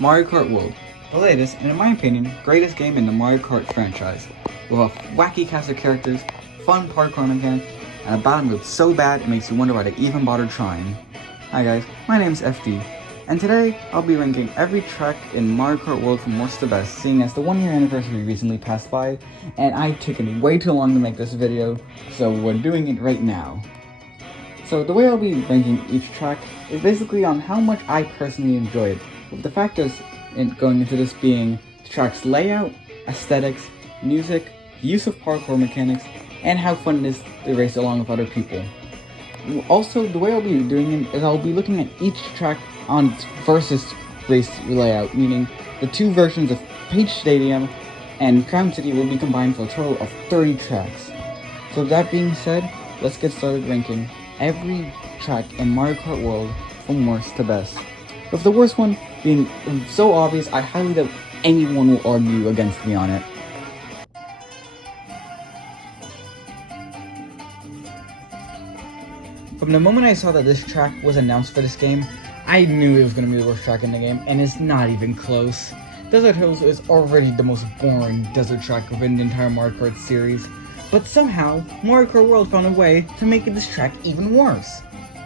Mario Kart World, the latest, and in my opinion, greatest game in the Mario Kart franchise, with a wacky cast of characters, fun parkour mechanics, and a battle mode so bad it makes you wonder why they even bothered trying. Hi guys, my name is FD, and today I'll be ranking every track in Mario Kart World from worst to best, seeing as the 1-year anniversary recently passed by, and I've taken way too long to make this video, so we're doing it right now. So the way I'll be ranking each track is basically on how much I personally enjoy it, with the factors going into this being the track's layout, aesthetics, music, use of parkour mechanics, and how fun it is to race along with other people. Also, the way I'll be doing it is I'll be looking at each track on its versus race layout, meaning the two versions of Peach Stadium and Crown City will be combined for a total of 30 tracks. So with that being said, let's get started ranking every track in Mario Kart World from worst to best, with the worst one being so obvious I highly doubt anyone will argue against me on it. From the moment I saw that this track was announced for this game, I knew it was going to be the worst track in the game, and it's not even close. Desert Hills is already the most boring desert track within the entire Mario Kart series, but somehow, Mario Kart World found a way to make this track even worse.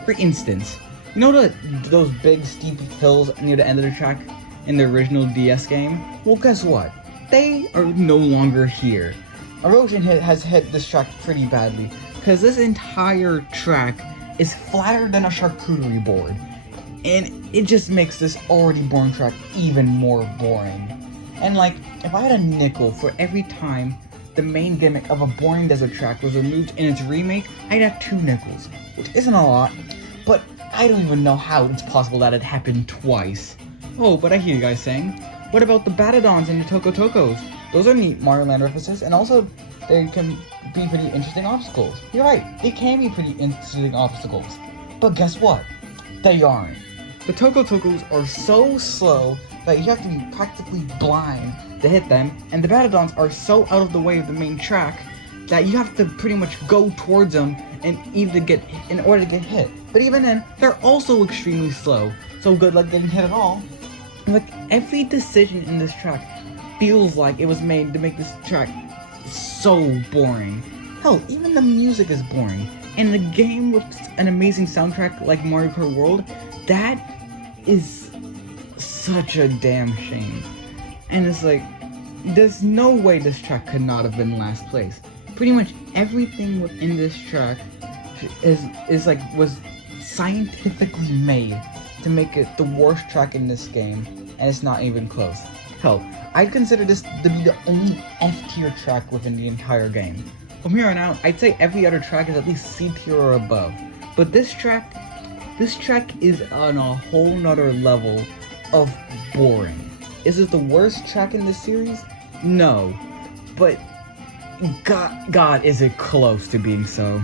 For instance, you know those big steep hills near the end of the track in the original DS game? Well, guess what? They are no longer here. Erosion has hit this track pretty badly, because this entire track is flatter than a charcuterie board, and it just makes this already boring track even more boring. And like, if I had a nickel for every time the main gimmick of a boring desert track was removed in its remake, I'd have 2 nickels, which isn't a lot, but I don't even know how it's possible that it happened twice. Oh, but I hear you guys saying, what about the Batadons and the Toco Tocos? Those are neat Mario Land references, and also they can be pretty interesting obstacles. You're right, they can be pretty interesting obstacles. But guess what? They aren't. The Toco Tocos are so slow that you have to be practically blind to hit them, and the Batadons are so out of the way of the main track that you have to pretty much go towards them in order to get hit. But even then, they're also extremely slow, so good luck getting hit at all. Like, every decision in this track feels like it was made to make this track so boring. Hell, even the music is boring. And a game with an amazing soundtrack like Mario Kart World, that is such a damn shame. And it's like, there's no way this track could not have been last place. Pretty much everything within this track was scientifically made to make it the worst track in this game, and it's not even close. Hell, I'd consider this to be the only F-tier track within the entire game. From here on out, I'd say every other track is at least C-tier or above. But this track is on a whole nother level of boring. Is it the worst track in this series? No. But God, is it close to being so.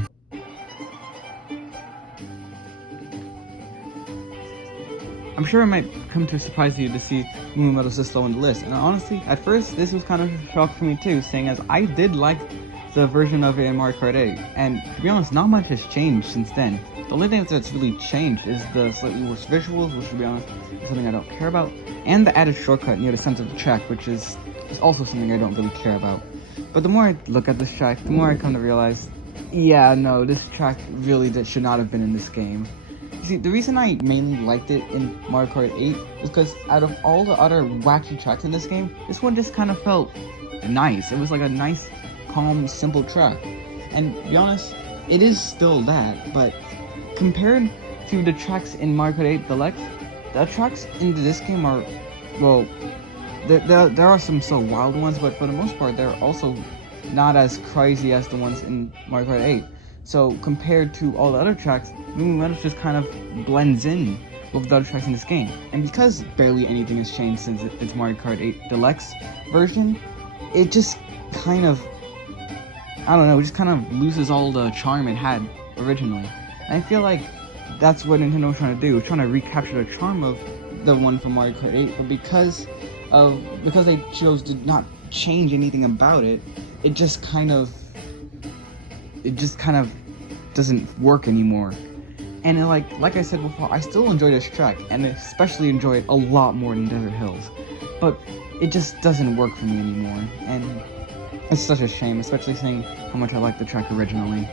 I'm sure it might come to surprise you to see Moon Metal so low on the list, and honestly, at first this was kind of a shock for me too, seeing as I did like the version of it in Mario Kart 8, and to be honest, not much has changed since then. The only thing that's really changed is the slightly worse visuals, which to be honest is something I don't care about, and the added shortcut near the center of the track, which is also something I don't really care about. But the more I look at this track, the more I come to realize, yeah, no, this track really should not have been in this game. You see, the reason I mainly liked it in Mario Kart 8 was because out of all the other wacky tracks in this game, this one just kind of felt nice. It was like a nice, calm, simple track. And to be honest, it is still that, but compared to the tracks in Mario Kart 8 Deluxe, the tracks in this game are, well, there are some so wild ones, but for the most part, they're also not as crazy as the ones in Mario Kart 8. So compared to all the other tracks, Moon Metal just kind of blends in with the other tracks in this game. And because barely anything has changed since its Mario Kart 8 Deluxe version, it just kind of, I don't know, it just kind of loses all the charm it had originally. And I feel like that's what Nintendo was trying to do, trying to recapture the charm of the one from Mario Kart 8, but because they chose to not change anything about it, it just kind of doesn't work anymore. And like I said before, I still enjoy this track, and especially enjoy it a lot more than Desert Hills. But it just doesn't work for me anymore, and it's such a shame, especially seeing how much I liked the track originally.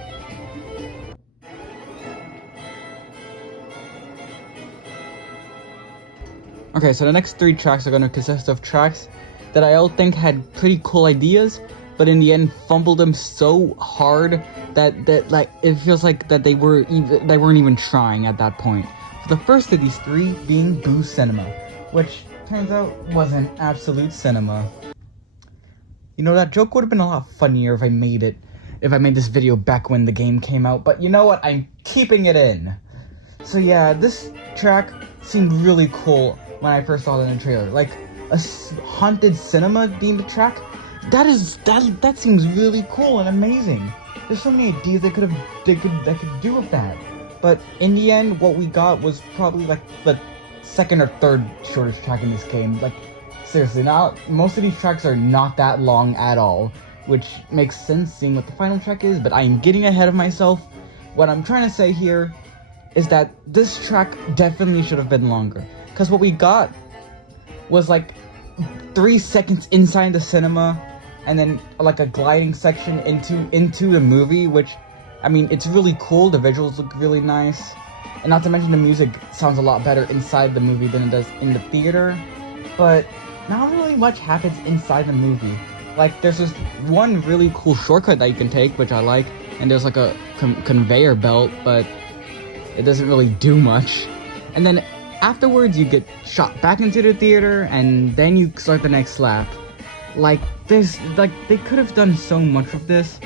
Okay, so the next 3 tracks are going to consist of tracks that I all think had pretty cool ideas, but in the end fumbled them so hard that like it feels like that they weren't even trying at that point. For the first of these 3 being Boo Cinema, which turns out was an absolute cinema. You know, that joke would have been a lot funnier if I made this video back when the game came out, but you know what? I'm keeping it in. So yeah, this track seemed really cool when I first saw it in the trailer. Like a haunted cinema themed track. That seems really cool and amazing. There's so many ideas they could do with that. But in the end, what we got was probably like the second or third shortest track in this game. Like seriously, now most of these tracks are not that long at all, which makes sense seeing what the final track is, but I'm getting ahead of myself. What I'm trying to say here is that this track definitely should have been longer, because what we got was like 3 seconds inside the cinema, and then like a gliding section into the movie, which, I mean, it's really cool. The visuals look really nice, and not to mention the music sounds a lot better inside the movie than it does in the theater. But not really much happens inside the movie. Like, there's this one really cool shortcut that you can take, which I like, and there's like a conveyor belt, but it doesn't really do much. And then afterwards, you get shot back into the theater, and then you start the next lap. Like, they could have done so much of this.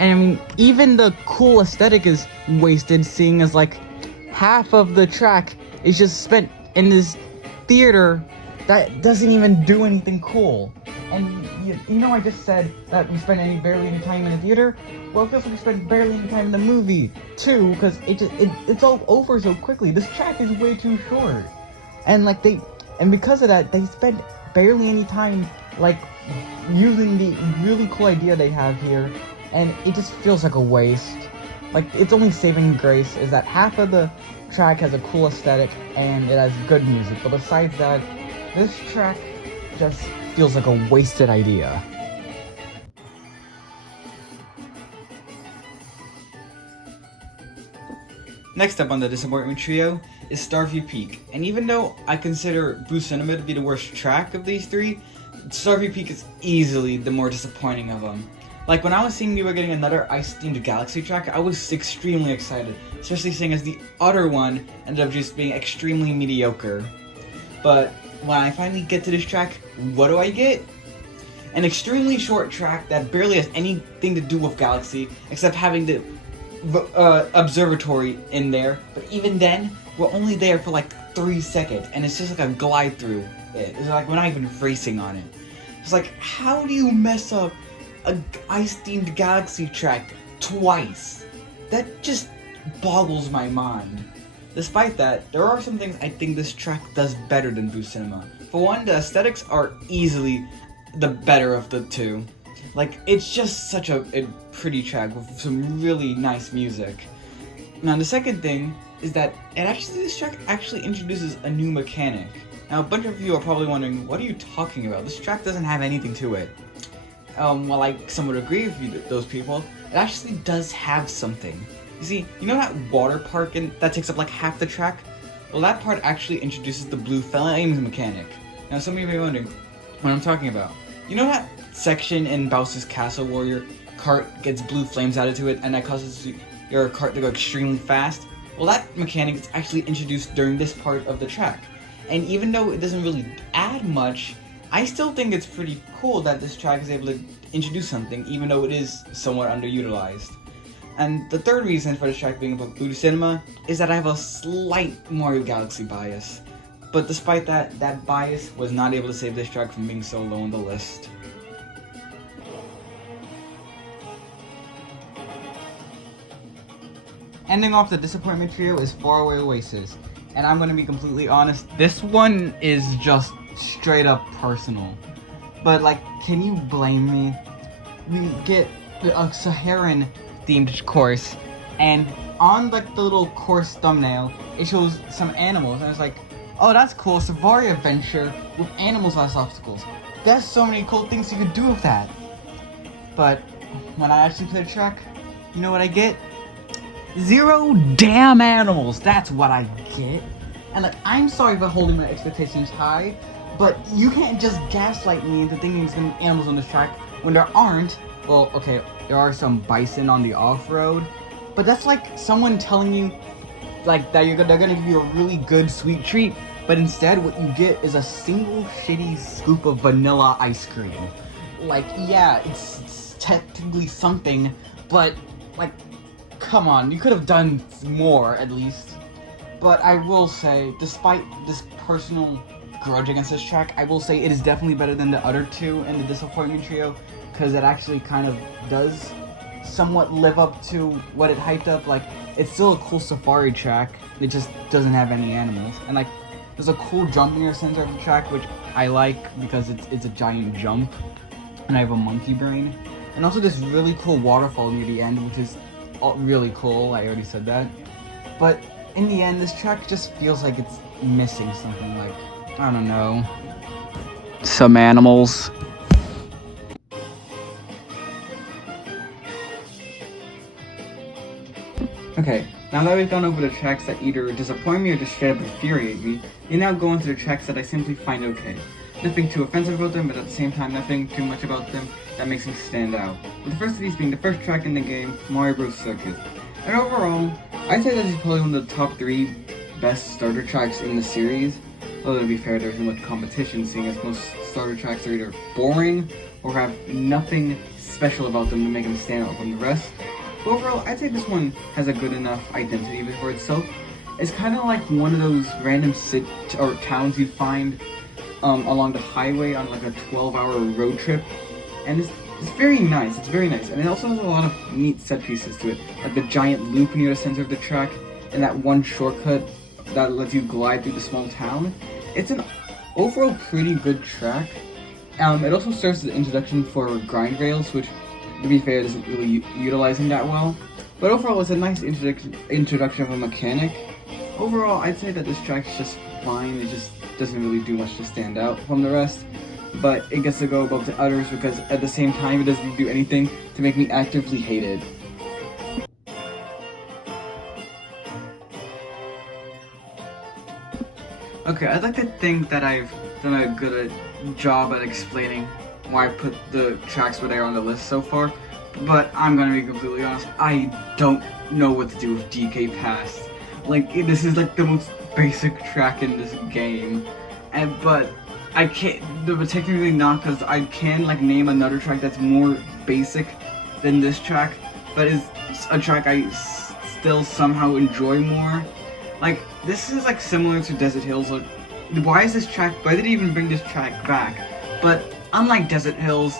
And I mean, even the cool aesthetic is wasted, seeing as like half of the track is just spent in this theater that doesn't even do anything cool. And you know, I just said that we spent barely any time in the theater. Well, it feels like we spent barely any time in the movie too, because it's all over so quickly. This track is way too short, and because of that, they spent barely any time like using the really cool idea they have here, and it just feels like a waste. Like, its only saving grace is that half of the track has a cool aesthetic and it has good music, but besides that, this track just feels like a wasted idea. Next up on the disappointment trio is Starview Peak, and even though I consider Boo Cinema to be the worst track of these 3, Starview Peak is easily the more disappointing of them. Like, when I was seeing we were getting another Ice-themed Galaxy track, I was extremely excited, especially seeing as the other one ended up just being extremely mediocre. But when I finally get to this track, what do I get? An extremely short track that barely has anything to do with Galaxy, except having the observatory in there. But even then, we're only there for like 3 seconds, and it's just like a glide through it. It's like we're not even racing on it. It's like, how do you mess up a Ice-themed Galaxy track twice? That just boggles my mind. Despite that, there are some things I think this track does better than Boo Cinema. For one, the aesthetics are easily the better of the 2. Like, it's just such a pretty track with some really nice music. Now, the second thing is that this track actually introduces a new mechanic. Now, a bunch of you are probably wondering, what are you talking about? This track doesn't have anything to it. Well, I somewhat agree with those people. It actually does have something. You see, you know that water park that takes up like half the track? Well, that part actually introduces the blue flames mechanic. Now, some of you may be wondering what I'm talking about. You know that section in Bowser's Castle where your cart gets blue flames added to it, and that causes your cart to go extremely fast? Well, that mechanic is actually introduced during this part of the track. And even though it doesn't really add much, I still think it's pretty cool that this track is able to introduce something, even though it is somewhat underutilized. And the third reason for this track being about Boo Cinema is that I have a slight Mario Galaxy bias. But despite that bias was not able to save this track from being so low on the list. Ending off the disappointment trio is Faraway Oasis. And I'm gonna be completely honest, this one is just straight up personal. But like, can you blame me? We get a Saharan themed course, and on like the little course thumbnail, it shows some animals, and I was like, oh, that's cool, safari adventure with animals as obstacles. There's so many cool things you could do with that. But when I actually play the track, you know what I get? 0 damn animals. That's what I get. And like, I'm sorry for holding my expectations high, but you can't just gaslight me into thinking there's gonna be animals on this track when there aren't. Well, okay, there are some bison on the off-road, but that's like someone telling you like that they're gonna give you a really good sweet treat, but instead what you get is a single shitty scoop of vanilla ice cream. Like, yeah, it's technically something, but like, come on, you could have done more at least. But I will say, despite this personal grudge against this track, I will say it is definitely better than the other two in the Disappointment Trio, because it actually kind of does somewhat live up to what it hyped up. Like, it's still a cool safari track, it just doesn't have any animals. And like, there's a cool jump near the center of the track, which I like because it's a giant jump, and I have a monkey brain. And also this really cool waterfall near the end, which is really cool, I already said that. But in the end, this track just feels like it's missing something, like, I don't know, some animals. Okay, now that we've gone over the tracks that either disappoint me or just straight up infuriate me, we now go into the tracks that I simply find okay. Nothing too offensive about them, but at the same time, nothing too much about them that makes them stand out. With the first of these being the first track in the game, Mario Bros. Circuit. And overall, I'd say this is probably one of the top 3 best starter tracks in the series. Although to be fair, there's not much competition, seeing as most starter tracks are either boring or have nothing special about them to make them stand out from the rest. But overall, I'd say this one has a good enough identity for itself. It's kind of like one of those random or towns you'd find along the highway on like a 12-hour road trip, and it's very nice. It's very nice, and it also has a lot of neat set pieces to it, like the giant loop near the center of the track, and that one shortcut that lets you glide through the small town. It's an overall pretty good track. It also serves as an introduction for grind rails, which, to be fair, isn't really utilizing that well. But overall, it's a nice introduction of a mechanic. Overall, I'd say that this track is just fine. It just doesn't really do much to stand out from the rest. But it gets to go above the others because at the same time, it doesn't do anything to make me actively hate it. Okay, I'd like to think that I've done a good job at explaining why I put the tracks where they are on the list so far, but I'm gonna be completely honest, I don't know what to do with DK Pass. Like, this is like the most basic track in this game, but I can't, but technically not, because I can like name another track that's more basic than this track, but is a track I still somehow enjoy more. Like, this is like similar to Desert Hills. Like, why is this track, why did they even bring this track back? But unlike Desert Hills,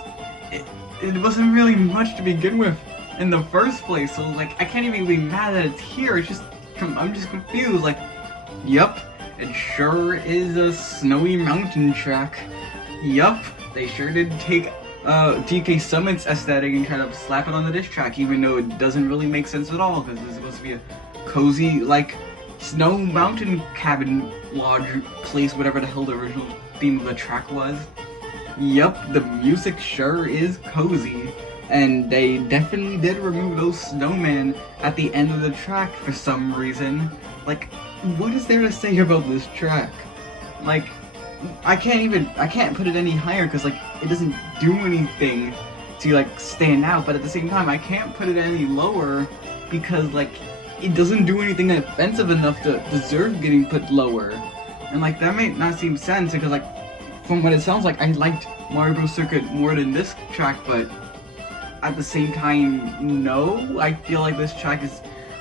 it wasn't really much to begin with in the first place, so like, I can't even be mad that it's here. It's just, I'm just confused. Like, yup, it sure is a snowy mountain track. Yup, they sure did take DK Summit's aesthetic and kind of slap it onto this track, even though it doesn't really make sense at all, because it's supposed to be a cozy, like, snow mountain cabin lodge place, whatever the hell the original theme of the track was. Yup, the music sure is cozy, and they definitely did remove those snowmen at the end of the track for some reason. Like, what is there to say about this track? Like, I can't put it any higher because like it doesn't do anything to like stand out, but at the same time I can't put it any lower because like it doesn't do anything offensive enough to deserve getting put lower. And like, that may not seem sense because like, from what it sounds like, I liked Mario Bros. Circuit more than this track, but at the same time, no, I feel like this track is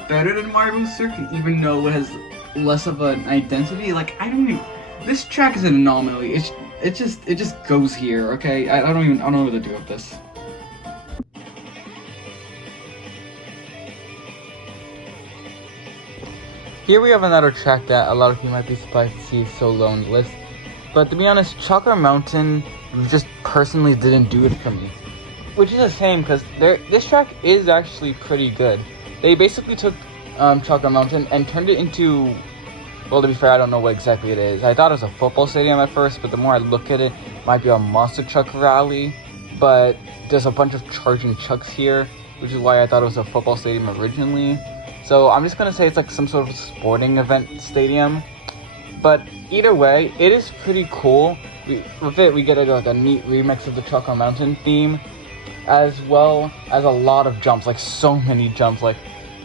better than Mario Bros. Circuit, even though it has less of an identity. Like, I don't even, this track is an anomaly. It just goes here, okay? I don't know what to do with this. Here we have another track that a lot of you might be surprised to see so low on the list. But to be honest, Chocolate Mountain just personally didn't do it for me. which is a shame because this track is actually pretty good. They basically took Chocolate Mountain and turned it into, well, to be fair, I don't know what exactly it is. I thought it was a football stadium at first, but the more I look at it, it might be a monster truck rally. But there's a bunch of charging trucks here, which is why I thought it was a football stadium originally. So I'm just gonna say it's like some sort of sporting event stadium. But either way, it is pretty cool. With it, we get like a neat remix of the Chocolate Mountain theme, as well as a lot of jumps, like so many jumps, like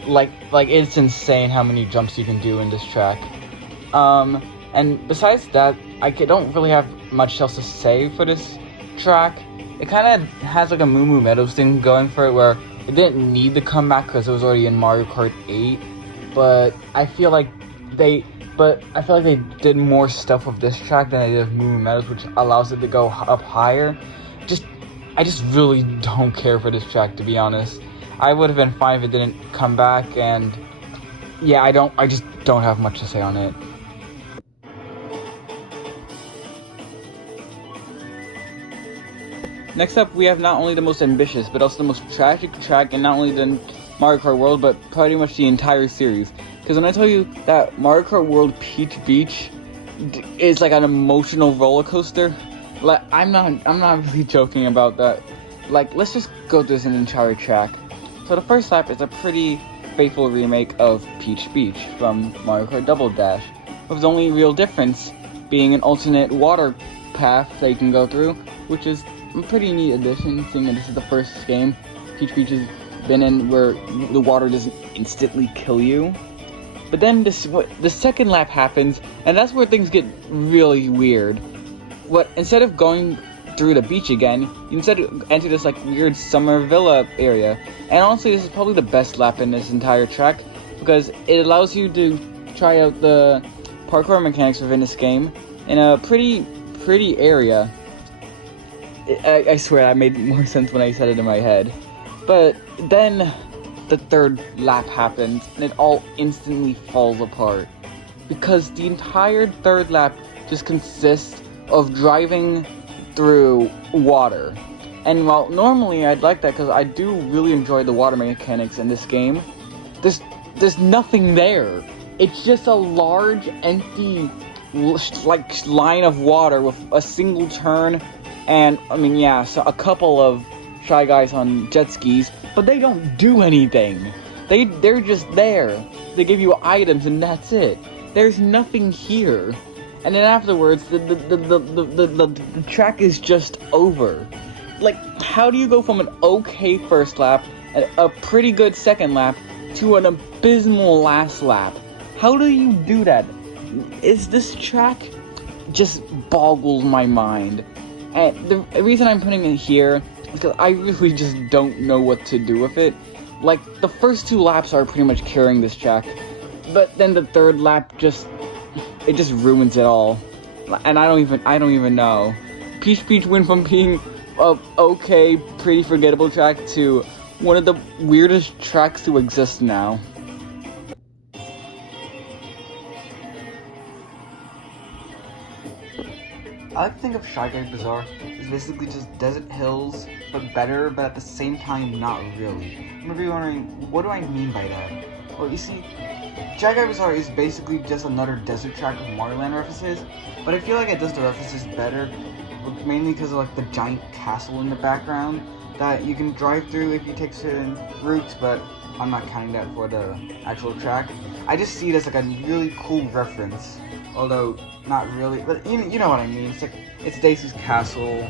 it's insane how many jumps you can do in this track. And besides that, I don't really have much else to say for this track. It kind of has like a Moo Moo Meadows thing going for it, where it didn't need to come back because it was already in Mario Kart 8. But I feel like they did more stuff with this track than they did with Moo Moo Meadows, which allows it to go up higher. I just really don't care for this track, to be honest. I would have been fine if it didn't come back, and yeah, I just don't have much to say on it. Next up, we have not only the most ambitious, but also the most tragic track in not only the Mario Kart World, but pretty much the entire series. Because when I tell you that Mario Kart World Peach Beach is like an emotional roller coaster, like I'm not really joking about that. Like, let's just go through this entire track. So the first lap is a pretty faithful remake of Peach Beach from Mario Kart Double Dash, with the only real difference being an alternate water path that you can go through, which is a pretty neat addition, seeing that this is the first game Peach Beach has been in where the water doesn't instantly kill you. But then the second lap happens, and that's where things get really weird. Instead of going through the beach again, you instead enter this like weird summer villa area. And honestly, this is probably the best lap in this entire track, because it allows you to try out the parkour mechanics within this game in a pretty area. I swear that made more sense when I said it in my head. But then the third lap happens, and it all instantly falls apart. Because the entire third lap just consists of driving through water. And while normally I'd like that because I do really enjoy the water mechanics in this game, there's nothing there. It's just a large, empty, like, line of water with a single turn. And, I mean, yeah, so a couple of Shy Guys on jet skis, but they don't do anything. They're just there. They give you items and that's it. There's nothing here. And then afterwards, the track is just over. Like, how do you go from an okay first lap, and a pretty good second lap, to an abysmal last lap? How do you do that? This track just boggles my mind. And the reason I'm putting it here is because I really just don't know what to do with it. Like, the first two laps are pretty much carrying this track, but then the third lap just ruins it all. And I don't even know. Peach Beach went from being a okay, pretty forgettable track to one of the weirdest tracks to exist now. I like to think of Shy Guy Bazaar as basically just Desert Hills, but better, but at the same time not really. You might be wondering, what do I mean by that? Well, you see, Shy Guy Bazaar is basically just another desert track with Mario Land references, but I feel like it does the references better, mainly because of like the giant castle in the background that you can drive through if you take certain routes, but I'm not counting that for the actual track. I just see it as like a really cool reference, although not really, but you know what I mean. It's like, it's Daisy's castle,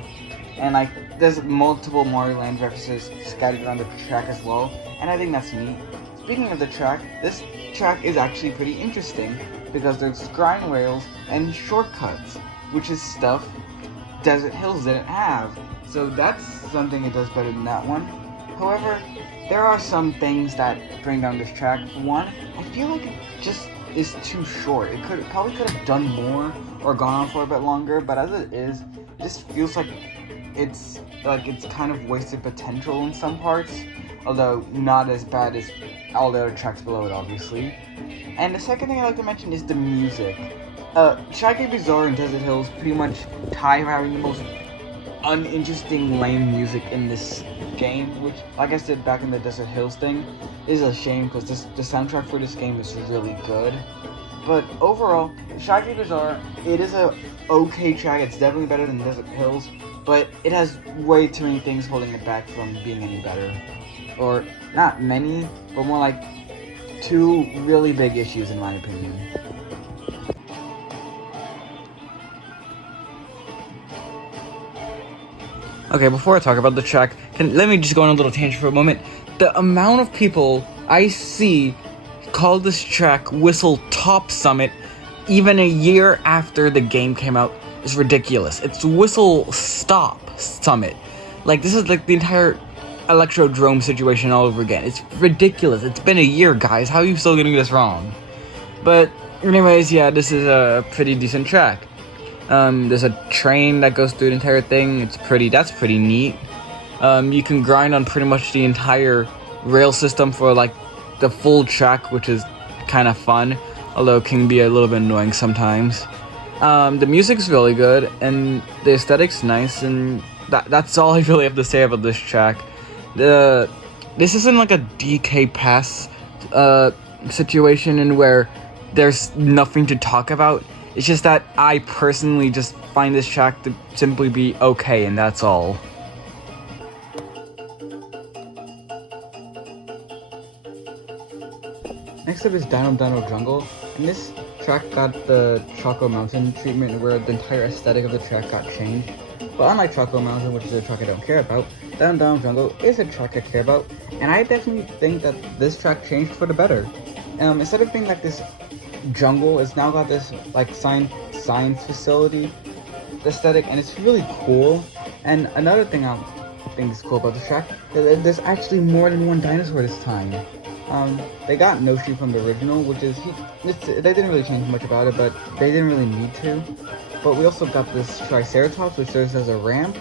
and like there's multiple Mario Land references scattered around the track as well, and I think that's neat. Speaking of the track, this track is actually pretty interesting because there's grind rails and shortcuts, which is stuff Desert Hills didn't have. So that's something it does better than that one. However, there are some things that bring down this track. One, I feel like it just is too short. It probably could have done more or gone on for a bit longer, but as it is, it just feels like it's kind of wasted potential in some parts, although not as bad as all the other tracks below it, obviously. And the second thing I'd like to mention is the music. Shy Guy Bazaar and Desert Hills pretty much tie for having the most uninteresting, lame music in this game, which, like I said back in the Desert Hills thing, is a shame because the soundtrack for this game is really good. But overall, Shaggy Bazaar, it is a okay track. It's definitely better than Desert Hills, but it has way too many things holding it back from being any better. Or not many, but more like 2 really big issues in my opinion. Okay, before I talk about the track, let me just go on a little tangent for a moment. The amount of people I see call this track Whistle Top Summit even a year after the game came out is ridiculous. It's Whistle Stop Summit. Like, this is like the entire Electrodrome situation all over again. It's ridiculous. It's been a year, guys. How are you still getting this wrong? But anyways, yeah, this is a pretty decent track. There's a train that goes through the entire thing. That's pretty neat. You can grind on pretty much the entire rail system for like the full track, which is kind of fun, although it can be a little bit annoying sometimes. The music's really good, and the aesthetic's nice, and that's all I really have to say about this track. This isn't like a DK Pass situation in where there's nothing to talk about. It's just that I personally just find this track to simply be okay, and that's all. Next up is Dino Dino Jungle, and this track got the Choco Mountain treatment where the entire aesthetic of the track got changed. But unlike Choco Mountain, which is a track I don't care about, Dino Dino Jungle is a track I care about, and I definitely think that this track changed for the better. Instead of being like this jungle, it's now got this like science facility aesthetic, and it's really cool. And another thing I think is cool about this track is there's actually more than one dinosaur this time. They got Noshi from the original, which is they didn't really change much about it, but they didn't really need to. But we also got this Triceratops, which serves as a ramp,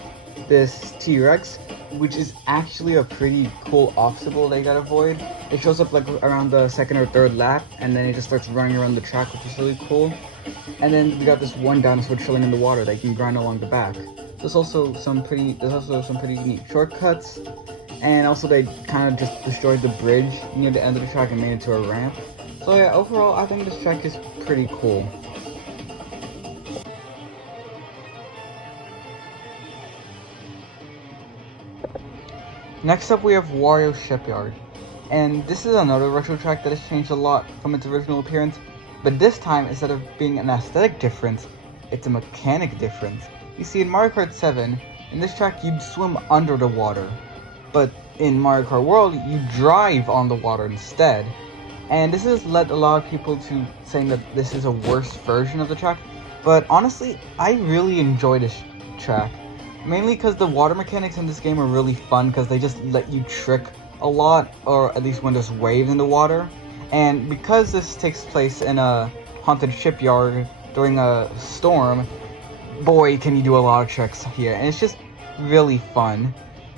this T-Rex, which is actually a pretty cool obstacle they gotta avoid. It shows up like around the 2nd or 3rd lap, and then it just starts running around the track, which is really cool. And then we got this one dinosaur chilling in the water that you can grind along the back. There's also some pretty neat shortcuts, and also they kind of just destroyed the bridge near the end of the track and made it to a ramp. So yeah, overall I think this track is pretty cool. Next up we have Wario Shipyard, and this is another retro track that has changed a lot from its original appearance, but this time instead of being an aesthetic difference, it's a mechanic difference. You see, in Mario Kart 7, in this track you'd swim under the water, but in Mario Kart World you drive on the water instead, and this has led a lot of people to saying that this is a worse version of the track, but honestly I really enjoy this track. Mainly because the water mechanics in this game are really fun because they just let you trick a lot, or at least when there's waves in the water. And because this takes place in a haunted shipyard during a storm, boy can you do a lot of tricks here, and it's just really fun.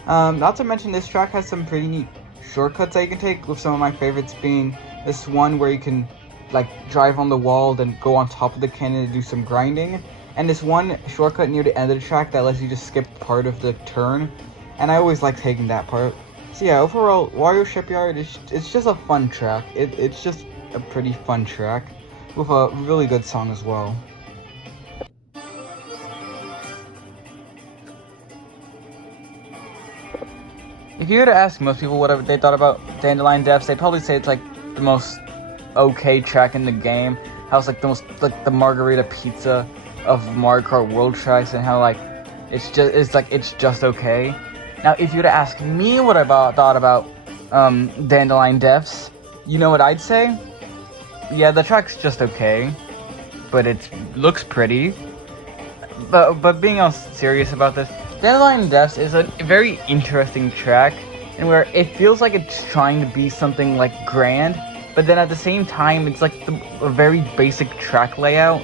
Not to mention this track has some pretty neat shortcuts that you can take, with some of my favorites being this one where you can like drive on the wall, then go on top of the cannon to do some grinding. And this one shortcut near the end of the track that lets you just skip part of the turn. And I always like taking that part. So yeah, overall, Wario Shipyard, it's just a fun track. It's just a pretty fun track with a really good song as well. If you were to ask most people what they thought about Dandelion Depths, they'd probably say it's like the most okay track in the game. How it's like the most like the margarita pizza of Mario Kart World tracks, and how like it's just okay. Now, if you were to ask me what I thought about Dandelion Depths, you know what I'd say? Yeah, the track's just okay, but it looks pretty. But being all serious about this, Dandelion Depths is a very interesting track, and where it feels like it's trying to be something like grand, but then at the same time, it's like a very basic track layout.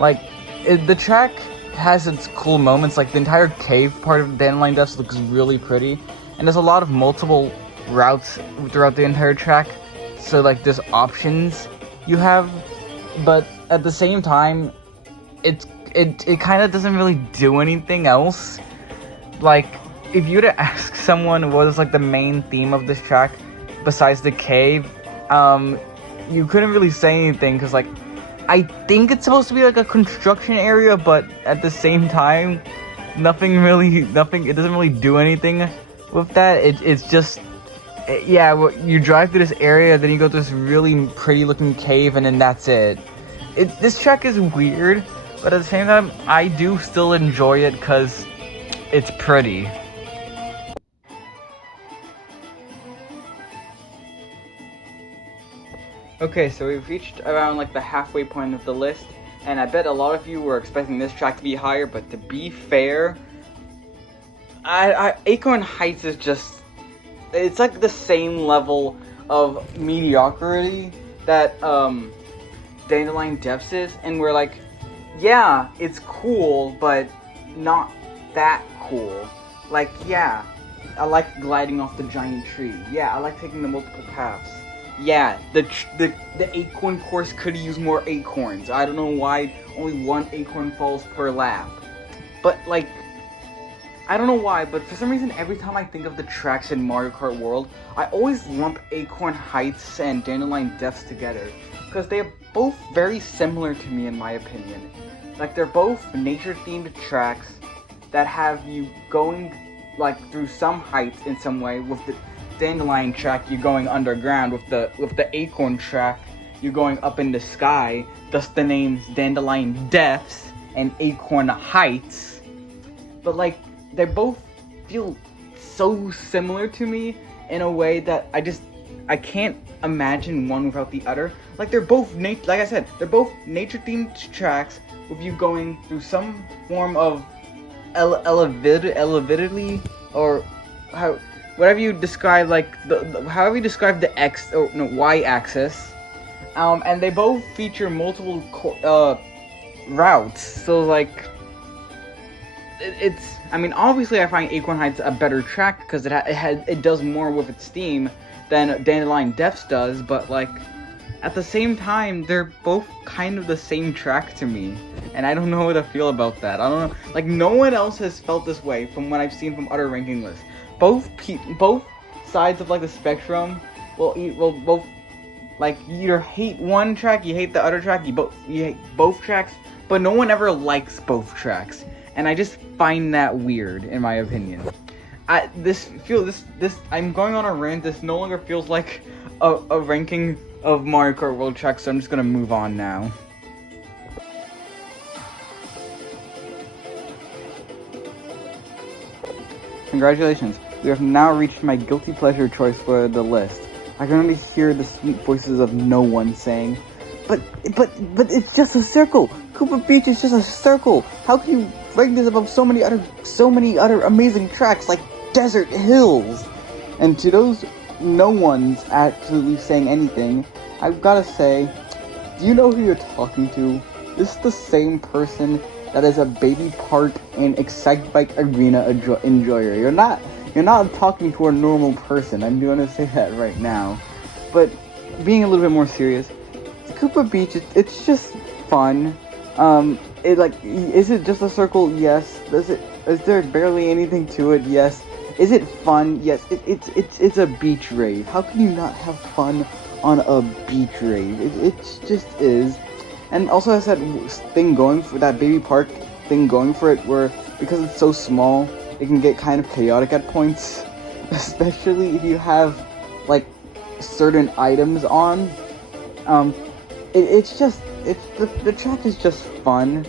Like, the track has its cool moments, like the entire cave part of Dandelion Depths looks really pretty, and there's a lot of multiple routes throughout the entire track, so like there's options you have, but at the same time, it kind of doesn't really do anything else. like, if you were to ask someone what is like the main theme of this track besides the cave, you couldn't really say anything because like I think it's supposed to be like a construction area, but at the same time, it doesn't really do anything with that. It's just, yeah, well, you drive through this area, then you go to this really pretty looking cave, and then that's it. This track is weird, but at the same time, I do still enjoy it because it's pretty. Okay, so we've reached around like the halfway point of the list, and I bet a lot of you were expecting this track to be higher, but to be fair, Acorn Heights is just, it's like the same level of mediocrity that Dandelion Depths is, and we're like, yeah, it's cool, but not that cool. Like, yeah, I like gliding off the giant tree. Yeah, I like taking the multiple paths. Yeah, the acorn course could use more acorns. I don't know why only one acorn falls per lap. But, like, I don't know why, but for some reason, every time I think of the tracks in Mario Kart World, I always lump Acorn Heights and Dandelion Depths together. Because they are both very similar to me, in my opinion. Like, they're both nature-themed tracks that have you going, like, through some heights in some way. With the Dandelion track, you're going underground. With the Acorn track, you're going up in the sky. Thus the names Dandelion Depths and Acorn Heights. But like, they both feel so similar to me in a way that I can't imagine one without the other. Like, they're both like I said, they're both nature-themed tracks with you going through some form of elevated or how. Whatever you describe, like, however you describe the y-axis, and they both feature multiple routes. So like, I mean, obviously, I find Acorn Heights a better track because it does more with its theme than Dandelion Depths does. But like, at the same time, they're both kind of the same track to me, and I don't know how to feel about that. I don't know, like, no one else has felt this way from what I've seen from other ranking lists. Both sides of like the spectrum will both, like, you either hate one track, you hate the other track, you hate both tracks, but no one ever likes both tracks, and I just find that weird, in my opinion. I'm going on a rant. This no longer feels like a ranking of Mario Kart World tracks, so I'm just gonna move on now. Congratulations. We have now reached my guilty pleasure choice for the list. I can only hear the sweet voices of no one saying, But it's just a circle. Koopa Beach is just a circle. How can you rank this above so many other amazing tracks like Desert Hills? And to those no one's absolutely saying anything, I've gotta say, do you know who you're talking to? This is the same person that is a baby park and Excitebike Arena enjoyer. You're not talking to a normal person. I'm gonna say that right now. But being a little bit more serious, Koopa Beach, it's just fun. Is it just a circle? Yes. Is there barely anything to it? Yes. Is it fun? Yes. It's a beach rave. How can you not have fun on a beach rave? It just is. And also has that thing going for that baby park thing going for it, where because it's so small, it can get kind of chaotic at points, especially if you have like certain items on. The track is just fun.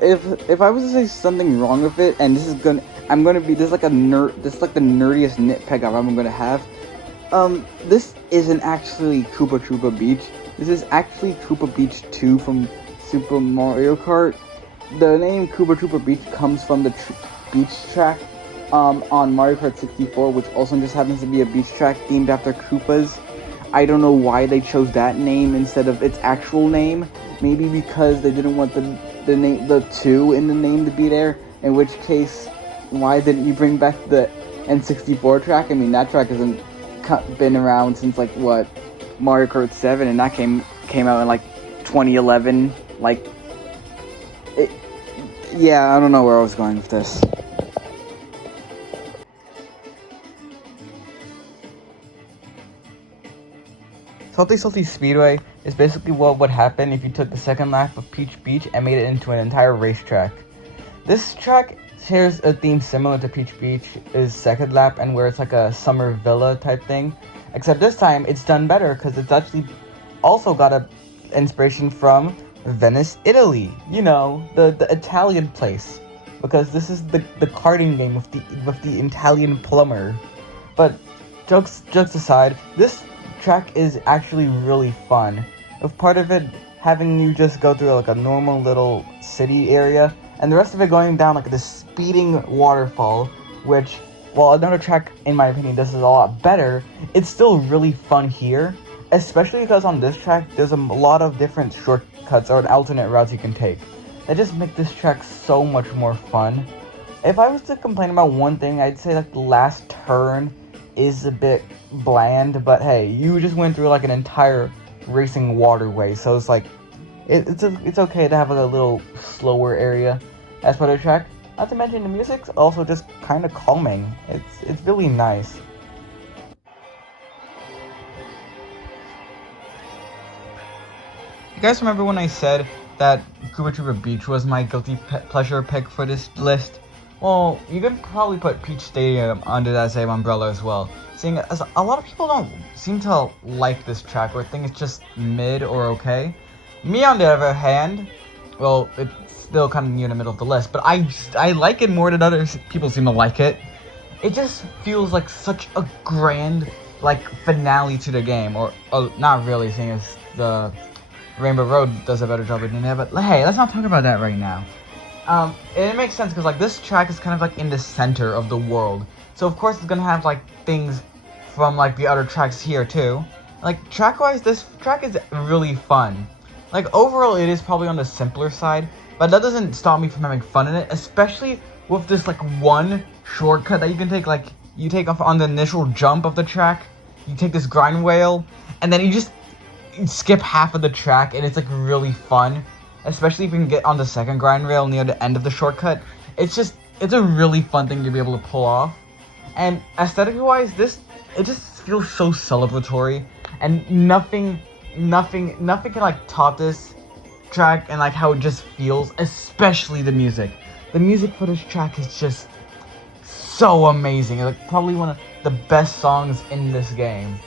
If I was to say something wrong with it, and this is the nerdiest nitpick I'm ever gonna have. This isn't actually Koopa Troopa Beach. This is actually Koopa Beach 2 from Super Mario Kart. The name Koopa Troopa Beach comes from the beach track on Mario Kart 64, which also just happens to be a beach track themed after Koopas. I don't know why they chose that name instead of its actual name. Maybe because they didn't want the 2 in the name to be there. In which case, why didn't you bring back the N64 track? I mean, that track hasn't been around since like what, Mario Kart 7, and that came out in like 2011. Yeah, I don't know where I was going with this. Salty Salty Speedway is basically what would happen if you took the second lap of Peach Beach and made it into an entire racetrack. This track shares a theme similar to Peach Beach's second lap, and where it's like a summer villa type thing, except this time it's done better because it's actually also got a inspiration from Venice, Italy. You know, the Italian place, because this is the karting game with the Italian plumber. But jokes aside, this track is actually really fun, with part of it having you just go through like a normal little city area, and the rest of it going down like this speeding waterfall, which, while another track in my opinion does it a lot better, it's still really fun here, especially because on this track there's a lot of different shortcuts or alternate routes you can take that just make this track so much more fun. If I was to complain about one thing, I'd say like the last turn is a bit bland, but hey, you just went through like an entire racing waterway, so it's like it's okay to have like a little slower area as part of the track. Not to mention the music's also just kind of calming. It's really nice. You guys remember when I said that Koopa Troopa Beach was my guilty pleasure pick for this list? Well, you can probably put Peach Stadium under that same umbrella as well, seeing as a lot of people don't seem to like this track or think it's just mid or okay. Me, on the other hand, well, it's still kind of near the middle of the list, but I like it more than other people seem to like it. It just feels like such a grand, like, finale to the game, or not really, seeing as the Rainbow Road does a better job than that, but hey, let's not talk about that right now. It makes sense because like this track is kind of like in the center of the world, so of course it's gonna have like things from like the other tracks here too. Like track-wise, this track is really fun. Like overall, it is probably on the simpler side, but that doesn't stop me from having fun in it, especially with this like one shortcut that you can take. Like you take off on the initial jump of the track, you take this grind whale, and then you just skip half of the track, and it's like really fun. Especially if you can get on the second grind rail near the end of the shortcut. It's a really fun thing to be able to pull off. And aesthetically wise, it just feels so celebratory, and nothing can like top this track and like how it just feels, especially the music. The music for this track is just so amazing. It's like probably one of the best songs in this game.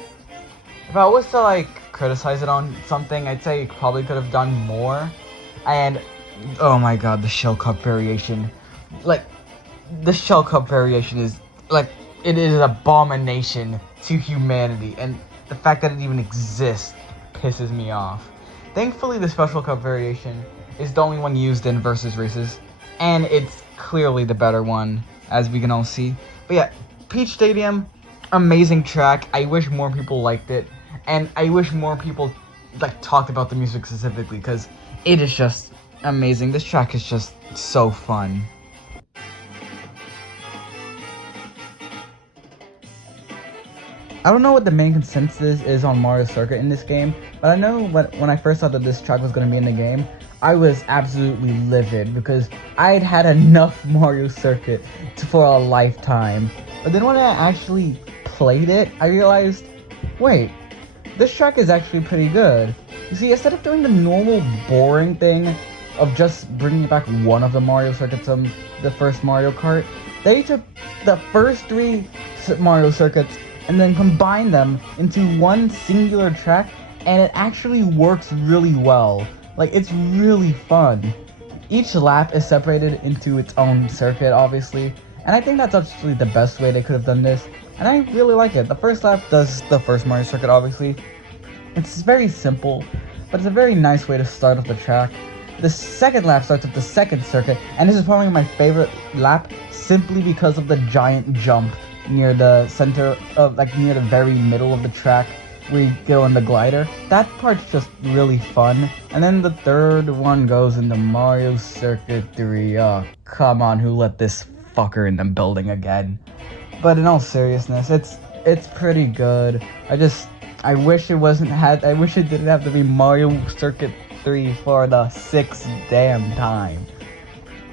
If I was to like criticize it on something, I'd say it probably could have done more. And oh my god, the Shell Cup variation. Like, the Shell Cup variation is like, it is an abomination to humanity, and the fact that it even exists pisses me off. Thankfully, the Special Cup variation is the only one used in versus races, and it's clearly the better one, as we can all see. But yeah, Peach Stadium, amazing track. I wish more people liked it, and I wish more people like talked about the music specifically, because it is just amazing. This track is just so fun. I don't know what the main consensus is on Mario Circuit in this game, but I know when I first thought that this track was going to be in the game, I was absolutely livid because I'd had enough Mario Circuit for a lifetime. But then when I actually played it, I realized, wait, this track is actually pretty good. You see, instead of doing the normal boring thing of just bringing back one of the Mario circuits from the first Mario Kart, they took the first 3 Mario circuits and then combined them into one singular track, and it actually works really well. Like, it's really fun. Each lap is separated into its own circuit, obviously, and I think that's actually the best way they could have done this, and I really like it. The first lap does the first Mario circuit, obviously. It's very simple, but it's a very nice way to start off the track. The second lap starts with the second circuit, and this is probably my favorite lap simply because of the giant jump near the center of, like, near the very middle of the track where you go in the glider. That part's just really fun. And then the third one goes into Mario Circuit 3. Oh, come on, who let this fucker in the building again? But in all seriousness, it's pretty good. I wish it didn't have to be Mario Circuit 3 for the 6th damn time.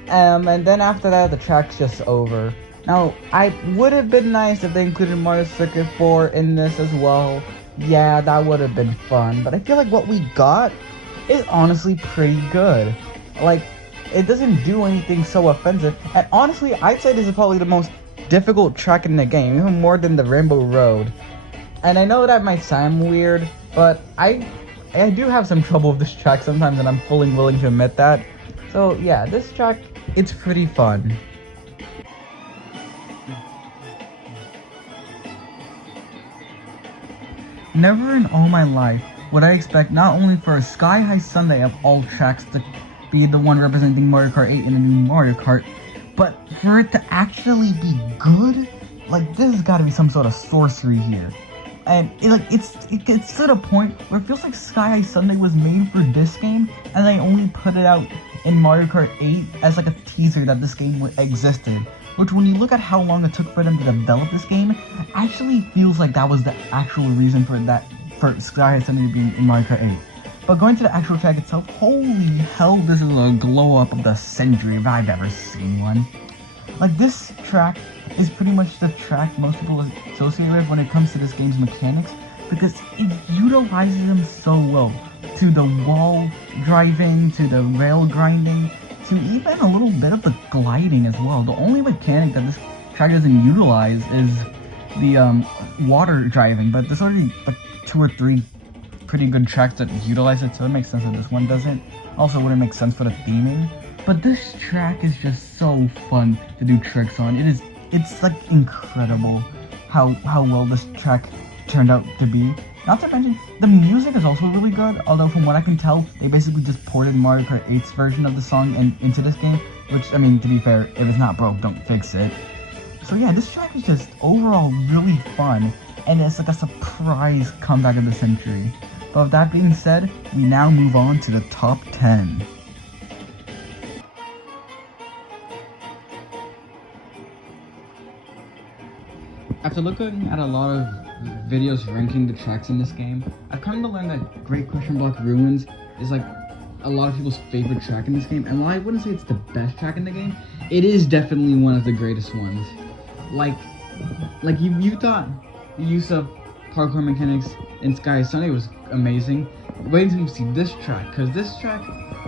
And then after that, the track's just over. Now, I would have been nice if they included Mario Circuit 4 in this as well. Yeah, that would have been fun, but I feel like what we got is honestly pretty good. Like, it doesn't do anything so offensive, and honestly, I'd say this is probably the most difficult track in the game, even more than the Rainbow Road. And I know that might sound weird, but I do have some trouble with this track sometimes, and I'm fully willing to admit that. So yeah, this track, it's pretty fun. Never in all my life would I expect not only for a Sky High Sunday of all tracks to be the one representing Mario Kart 8 in the new Mario Kart, but for it to actually be good. Like, this has got to be some sort of sorcery here. And it's to the point where it feels like Sky High Sunday was made for this game, and they only put it out in Mario Kart 8 as like a teaser that this game existed. Which, when you look at how long it took for them to develop this game, actually feels like that was the actual reason for Sky High Sunday to be in Mario Kart 8. But going to the actual track itself, holy hell, this is a glow up of the century if I've ever seen one. Like, this track is pretty much the track most people associate with when it comes to this game's mechanics, because it utilizes them so well. To the wall driving, to the rail grinding, to even a little bit of the gliding as well. The only mechanic that this track doesn't utilize is the water driving, but there's already like 2 or 3 pretty good tracks that utilize it, so it makes sense that this one doesn't. Also, wouldn't make sense for the theming. But this track is just so fun to do tricks on. It's like incredible how well this track turned out to be. Not to mention, the music is also really good, although from what I can tell, they basically just ported Mario Kart 8's version of the song into this game, which, I mean, to be fair, if it's not broke, don't fix it. So yeah, this track is just overall really fun, and it's like a surprise comeback of the century. But with that being said, we now move on to the top 10. After looking at a lot of videos ranking the tracks in this game, I've come to learn that Great Question Block Ruins is like a lot of people's favorite track in this game, and while I wouldn't say it's the best track in the game, it is definitely one of the greatest ones. Like you thought the use of parkour mechanics in Sky Sunday was amazing. Wait until you see this track, because this track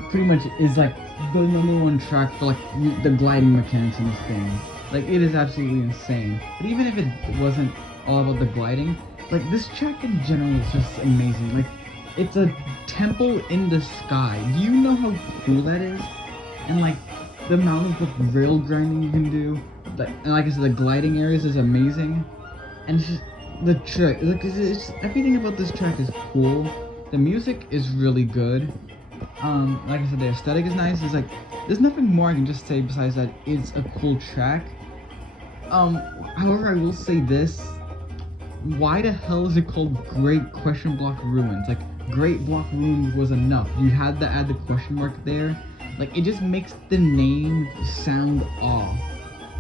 pretty much is like the #1 track for like the gliding mechanics in this game. Like, it is absolutely insane. But even if it wasn't all about the gliding, like, this track in general is just amazing. Like, it's a temple in the sky. Do you know how cool that is? And like, the amount of rail grinding you can do, and like I said, the gliding areas is amazing. And it's just the trick. Like, it's everything about this track is cool. The music is really good. Like I said, the aesthetic is nice. It's like, there's nothing more I can just say besides that it's a cool track. However, I will say this: why the hell is it called Great Question Block Ruins? Like, Great Block Ruins was enough. You had to add the question mark there. Like, it just makes the name sound off,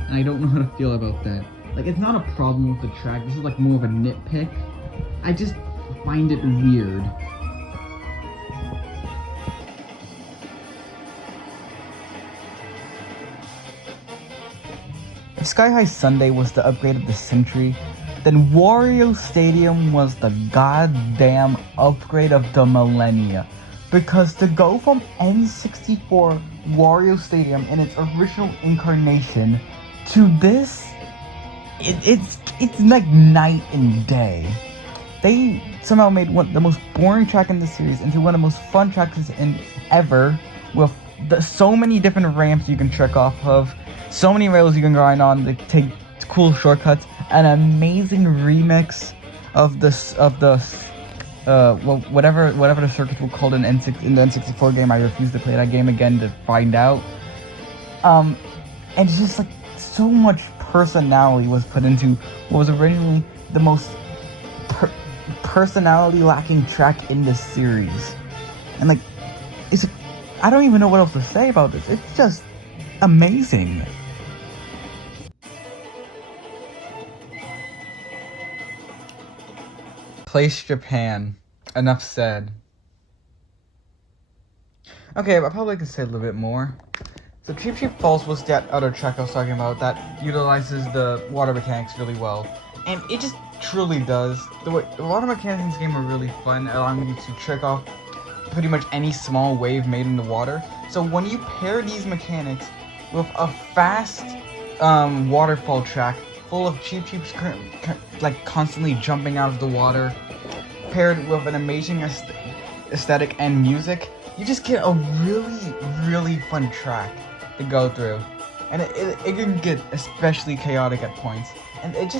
and I don't know how to feel about that. Like, it's not a problem with the track. This is like more of a nitpick. I just find it weird. If Sky High Sunday was the upgrade of the century, then Wario Stadium was the goddamn upgrade of the millennia. Because to go from N64 Wario Stadium in its original incarnation to this, it's like night and day. They somehow made the most boring track in the series into one of the most fun tracks ever, with so many different ramps you can trick off of, so many rails you can grind on to take cool shortcuts, an amazing remix of whatever the circuits were called in the N64 game. I refuse to play that game again to find out. And it's just like so much personality was put into what was originally the most personality lacking track in this series. And like, I don't even know what else to say about this. It's just amazing. Place Japan. Enough said. Okay, I probably could say a little bit more. So Cheap Cheap Falls was that other track I was talking about that utilizes the water mechanics really well. And it just truly does. The water mechanics in this game are really fun, allowing you to trick off pretty much any small wave made in the water. So when you pair these mechanics with a fast waterfall track full of Cheap Cheeps like constantly jumping out of the water, paired with an amazing aesthetic and music, you just get a really, really fun track to go through. And it can get especially chaotic at points. And it's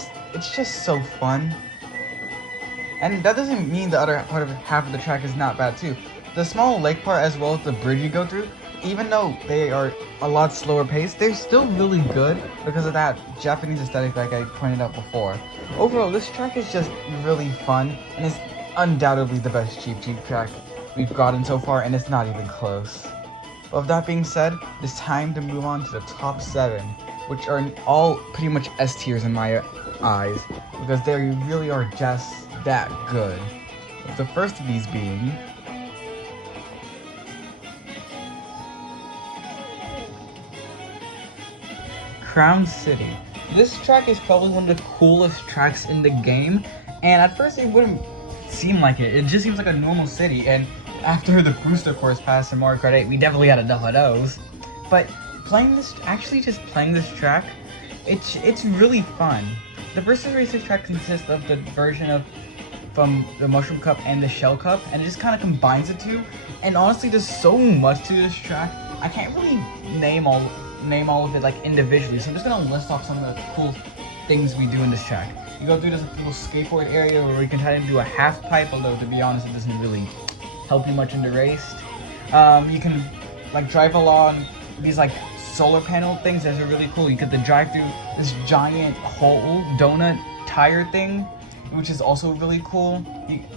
just so fun. And that doesn't mean the other part of half of the track is not bad too. The small lake part as well as the bridge you go through, even though they are a lot slower paced, they're still really good because of that Japanese aesthetic like I pointed out before. Overall, this track is just really fun and is undoubtedly the best Cheap Cheap track we've gotten so far, and it's not even close. But with that being said, it's time to move on to the top 7, which are all pretty much S tiers in my eyes, because they really are just that good. With the first of these being Crown City. This track is probably one of the coolest tracks in the game, and at first it wouldn't seem like it. It just seems like a normal city, and after the booster course pass in Mario Kart 8, we definitely had enough of those. But just playing this track, it's really fun. The Versus Racer track consists of the version from the Mushroom Cup and the Shell Cup, and it just kind of combines the two. And honestly, there's so much to this track, I can't really name all of it like individually. So I'm just gonna list off some of the cool things we do in this track. You go through this little skateboard area where we can try to do a half pipe, although to be honest, it doesn't really help you much in the race. You can like drive along these like solar panel things that are really cool. You get to drive through this giant whole donut tire thing, which is also really cool.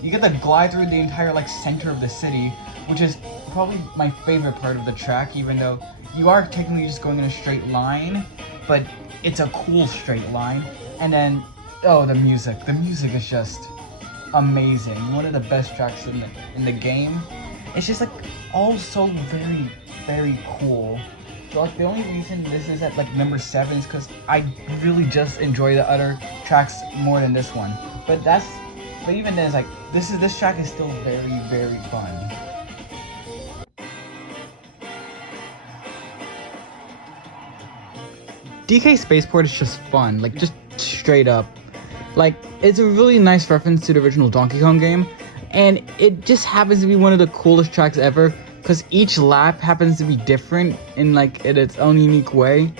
You get to glide through the entire like center of the city, which is probably my favorite part of the track, even though you are technically just going in a straight line, but it's a cool straight line. And then, oh, the music is just amazing. One of the best tracks in the game. It's just like all so very, very cool. So like the only reason this is at like number 7 is because I really just enjoy the other tracks more than this one. But even then, it's like this track is still very, very fun. DK Spaceport is just fun, like just straight up. Like, it's a really nice reference to the original Donkey Kong game, and it just happens to be one of the coolest tracks ever, because each lap happens to be different in its own unique way,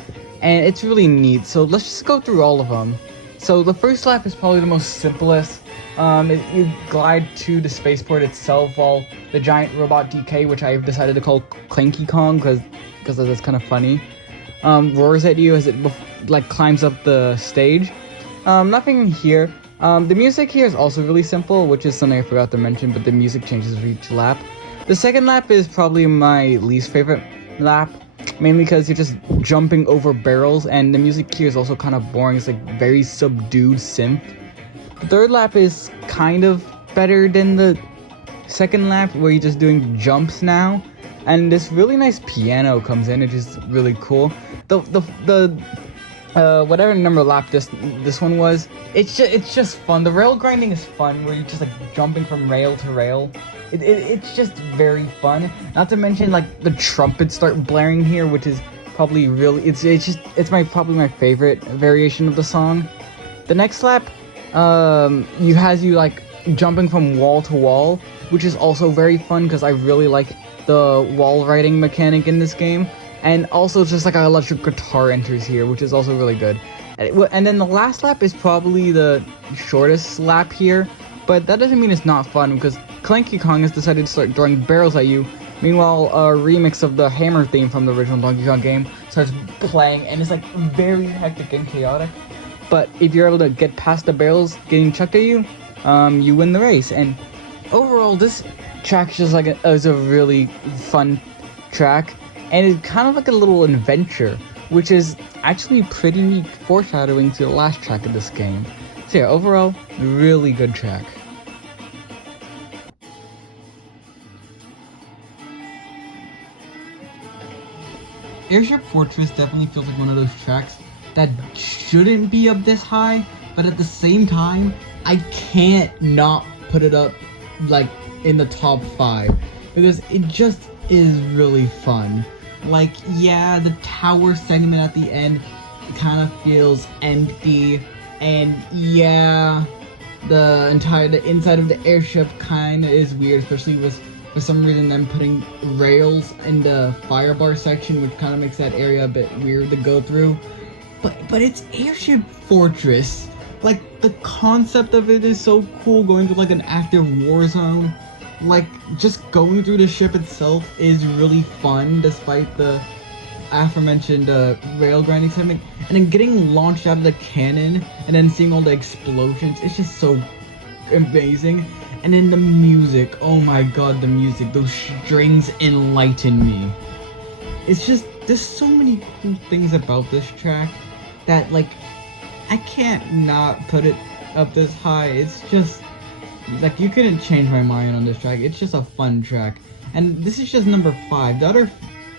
and it's really neat. So let's just go through all of them. So the first lap is probably the most simplest. You glide to the spaceport itself while the giant robot DK, which I've decided to call Clanky Kong because that's kind of funny, roars at you as it climbs up the stage. Nothing here. The music here is also really simple, which is something I forgot to mention, but the music changes with each lap. The second lap is probably my least favorite lap, mainly because you're just jumping over barrels, and the music here is also kind of boring. It's like very subdued synth. The third lap is kind of better than the second lap, where you're just doing jumps now, and this really nice piano comes in, which is really cool. Whatever number lap this one was, it's just fun. The rail grinding is fun, where you're just like jumping from rail to rail. It's just very fun. Not to mention like the trumpets start blaring here, which is probably really it's probably my favorite variation of the song. The next lap, has you like jumping from wall to wall, which is also very fun because I really like the wall riding mechanic in this game. And also just like an electric guitar enters here, which is also really good. And then the last lap is probably the shortest lap here, but that doesn't mean it's not fun, because Clanky Kong has decided to start throwing barrels at you. Meanwhile, a remix of the hammer theme from the original Donkey Kong game starts playing, and it's like very hectic and chaotic. But if you're able to get past the barrels getting chucked at you, you win the race. And overall, this track is a really fun track. And it's kind of like a little adventure, which is actually pretty neat foreshadowing to the last track of this game. So yeah, overall, really good track. Airship Fortress definitely feels like one of those tracks that shouldn't be up this high, but at the same time, I can't not put it up like in the top 5 because it just is really fun. Like, yeah, the tower segment at the end kind of feels empty, and yeah, the inside of the airship kind of is weird, especially with for some reason them putting rails in the fire bar section, which kind of makes that area a bit weird to go through. But it's Airship Fortress. Like, the concept of it is so cool, going through like an active war zone. Like, just going through the ship itself is really fun, despite the aforementioned rail grinding segment. And then getting launched out of the cannon, and then seeing all the explosions, it's just so amazing. And then the music, oh my god, the music, those strings enlighten me. It's just, there's so many cool things about this track that, like, I can't not put it up this high. It's just, like, you couldn't change my mind on this track. It's just a fun track. And this is just number 5. The other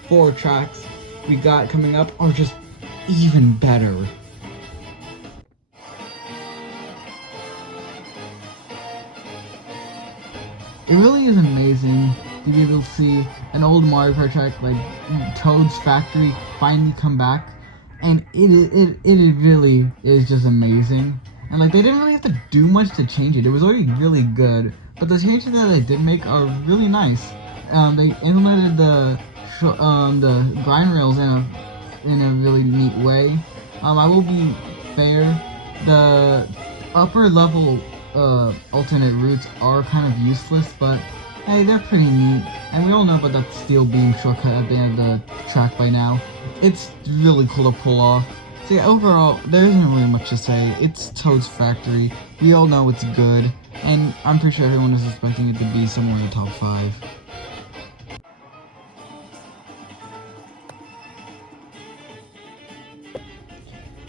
4 tracks we got coming up are just even better. It really is amazing to be able to see an old Mario Kart track like Toad's Factory finally come back, and it really is just amazing. And like, they didn't really have to do much to change it. It was already really good, but the changes that they did make are really nice. They implemented the grind rails in a really neat way. I will be fair, the upper level alternate routes are kind of useless, but hey, they're pretty neat. And we all know about that steel beam shortcut at the end of the track by now. It's really cool to pull off. So yeah, overall, there isn't really much to say. It's Toad's Factory. We all know it's good, and I'm pretty sure everyone is expecting it to be somewhere in the top 5.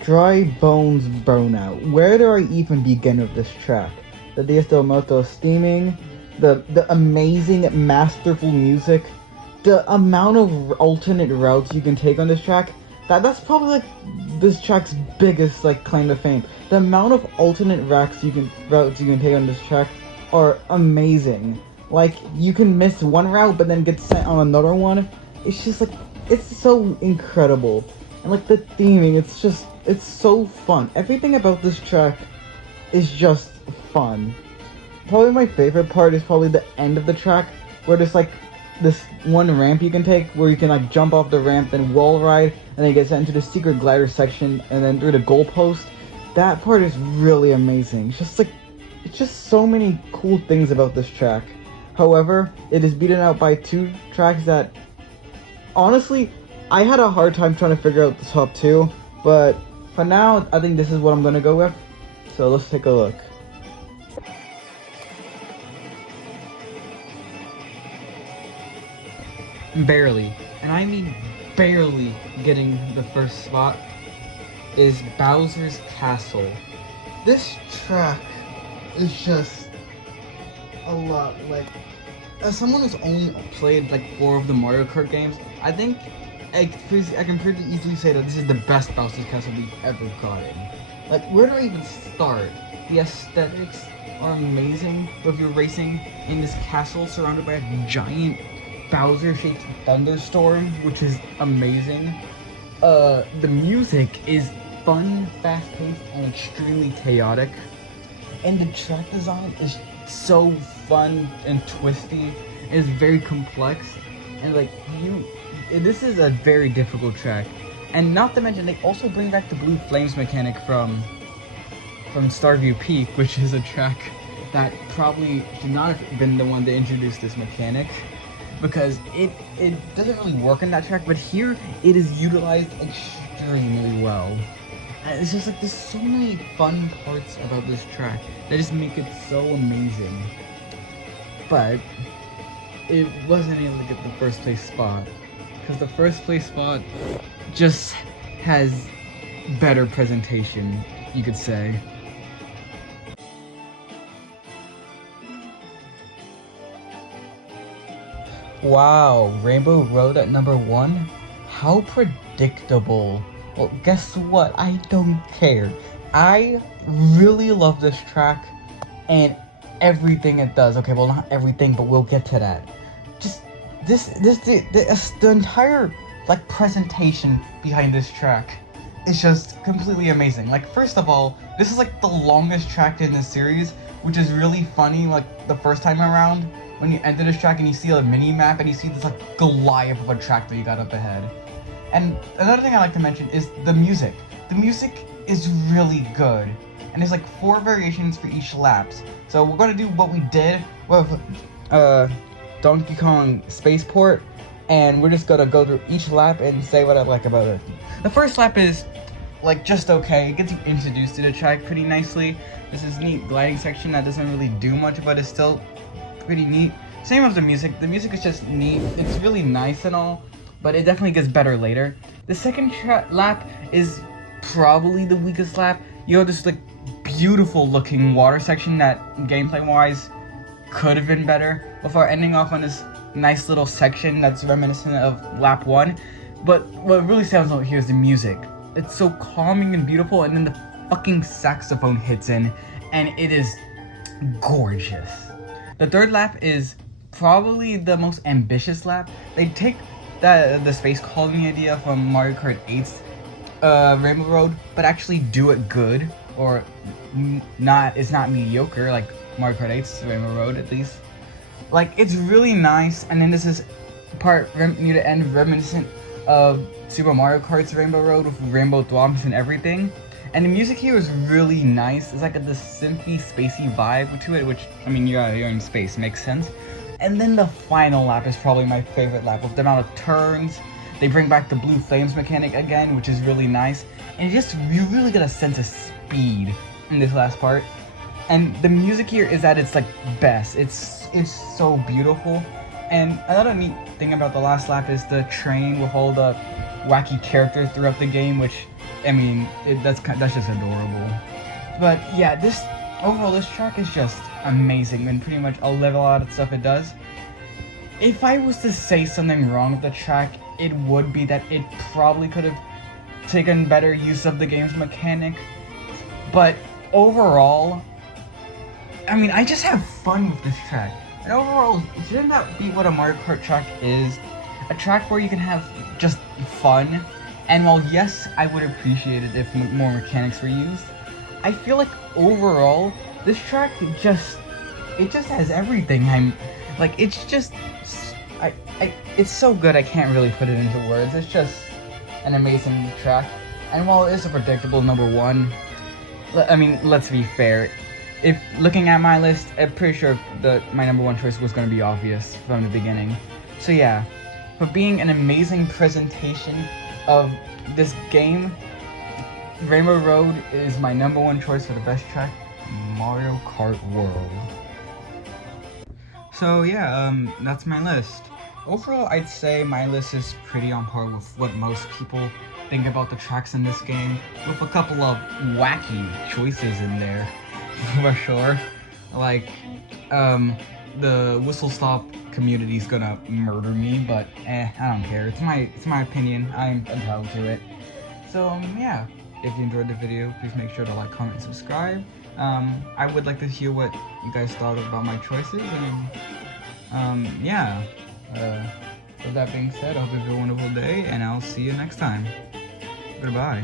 Dry Bones Burnout. Where do I even begin with this track? The Diaz del Muerto steaming, the amazing, masterful music, the amount of alternate routes you can take on this track. That's probably like this track's biggest like claim to fame. The amount of alternate routes you can take on this track are amazing. Like, you can miss one route but then get sent on another one. It's just like, it's so incredible. And like the theming, it's so fun. Everything about this track is just fun. Probably my favorite part is probably the end of the track, where there's like this one ramp you can take, where you can like jump off the ramp, then wall ride, and then you get sent into the secret glider section, and then through the goalpost. That part is really amazing. It's just so many cool things about this track. However, it is beaten out by 2 tracks that, honestly, I had a hard time trying to figure out the top 2, but for now, I think this is what I'm gonna go with. So let's take a look. Barely, and I mean barely, getting the first spot is Bowser's Castle. This track is just a lot. Like, as someone who's only played like 4 of the Mario Kart games, I think I can pretty easily say that this is the best Bowser's Castle we've ever gotten. Like, where do I even start? The aesthetics are amazing, with you racing in this castle surrounded by a giant Bowser-shaped thunderstorm, which is amazing. The music is fun, fast-paced, and extremely chaotic. And the track design is so fun and twisty. It's very complex, and like, this is a very difficult track. And not to mention, they also bring back the Blue Flames mechanic from Starview Peak, which is a track that probably should not have been the one to introduce this mechanic, because it doesn't really work in that track, but here it is utilized extremely well. And it's just like, there's so many fun parts about this track that just make it so amazing. But it wasn't able to get the first place spot, because the first place spot just has better presentation, you could say. Wow, Rainbow Road at number 1? how predictable. Well, guess what? I don't care. I really love this track and everything it does. Okay, well, not everything, but we'll get to that. Just the entire like presentation behind this track is just completely amazing. Like, first of all, this is like the longest track in the series, which is really funny. Like the first time around, when you enter this track and you see a mini map and you see this like Goliath of a track that you got up ahead. And another thing I like to mention is the music. The music is really good, and there's like 4 variations for each laps. So we're gonna do what we did with Donkey Kong Spaceport, and we're just gonna go through each lap and say what I like about it. The first lap is like just okay. It gets you introduced to the track pretty nicely. This is neat gliding section that doesn't really do much, but it's still pretty neat. Same with the music. The music is just neat. It's really nice and all, but it definitely gets better later. The second lap is probably the weakest lap. You have this like beautiful looking water section that gameplay wise could have been better, before ending off on this nice little section that's reminiscent of lap 1. But what really stands out here is the music. It's so calming and beautiful, and then the fucking saxophone hits in, and it is gorgeous. The third lap is probably the most ambitious lap. They take the space colony idea from Mario Kart 8's Rainbow Road, but actually do it good, or not. It's not mediocre like Mario Kart 8's Rainbow Road, at least. Like, it's really nice, and then this is part near the end reminiscent of Super Mario Kart's Rainbow Road with rainbow throbs and everything. And the music here is really nice. It's like this synthy, spacey vibe to it, which, I mean, you're in space, makes sense. And then the final lap is probably my favorite lap, with the amount of turns. They bring back the blue flames mechanic again, which is really nice. And you really get a sense of speed in this last part. And the music here is at its like best. It's so beautiful. And another neat thing about the last lap is the train with all the wacky characters throughout the game, which, I mean, that's just adorable. But yeah, overall this track is just amazing, and pretty much I'll level out the stuff it does. If I was to say something wrong with the track, it would be that it probably could have taken better use of the game's mechanic. But overall, I mean, I just have fun with this track. And overall, shouldn't that be what a Mario Kart track is? A track where you can have just fun. And while yes, I would appreciate it if more mechanics were used, I feel like overall, this track just has everything. It's so good I can't really put it into words. It's just an amazing track. And while it is a predictable number 1, I mean, let's be fair. If looking at my list, I'm pretty sure my number 1 choice was going to be obvious from the beginning. So yeah, for being an amazing presentation of this game, Rainbow Road is my number 1 choice for the best track, Mario Kart World. So yeah, that's my list. Overall, I'd say my list is pretty on par with what most people think about the tracks in this game, with a couple of wacky choices in there, for sure. Like, the whistle stop community's gonna murder me, but I don't care. It's my opinion. I'm entitled to it. So yeah, if you enjoyed the video, please make sure to like, comment, and subscribe. I would like to hear what you guys thought about my choices, and yeah. With that being said, I hope you have a wonderful day, and I'll see you next time. Goodbye.